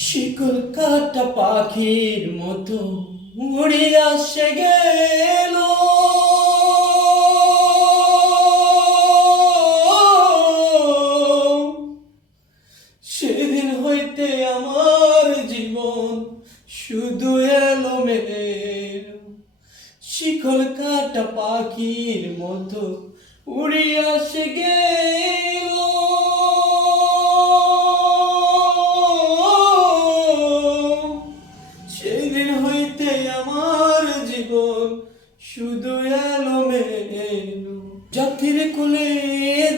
শিকল কাটা পাখির মতো উড়ে আসে গেল, সেদিন হইতে আমার জীবন শুধু এলোমেলো। শিকল কাটা পাখির মতো উড়ে আসে গেল, সেদিন হইতে আমার জীবন শুধু এলোমেলো। জাতির কুলে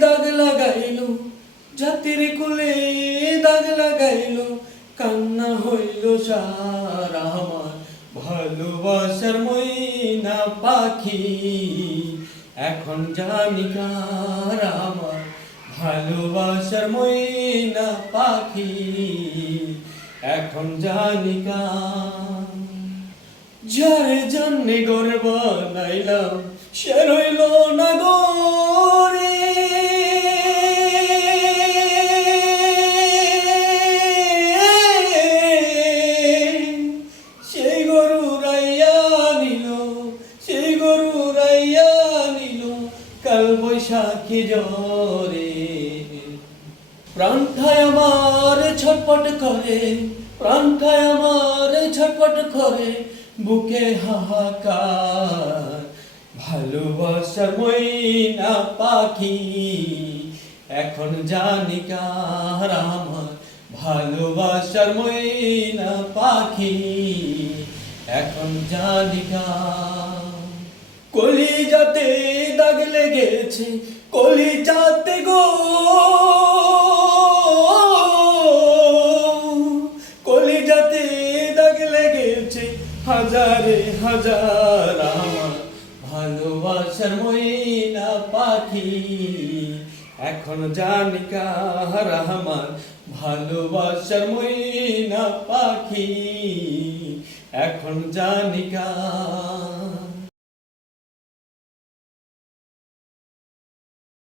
দাগ লাগাইলো, জাতির কুলে দাগ লাগাইলো, কান্না হইল সারা আমার ভালোবাসার ময়না পাখি। এখন জানি কার আমার ভালোবাসার ময়না পাখি, এখন জানি কার। যার জন্যে ঘর বানাইলাম সে রইল না গরে, সেই গরু রাইয়া নিল, সেই গরু রাইয়া নিল কাল বৈশাখী জ্বরে। প্রাণটায় আমার ছটপট করে, প্রাণটায় আমার ছটপট করে, বুকে হাহাকার ভালোবাসার ময়না পাখি। এখন জানি কার আমার ভালোবাসার ময়না পাখি, এখন জানি কার। কলিজাতে দাগ লেগেছে, কলিজাতে গো, কলিজাতে দাগ লেগেছে হাজারে হাজার আমার ভালোবাসার ময়না পাখি। এখন জানি কার আমার ভালোবাসার ময়না পাখি, এখন জানি কার।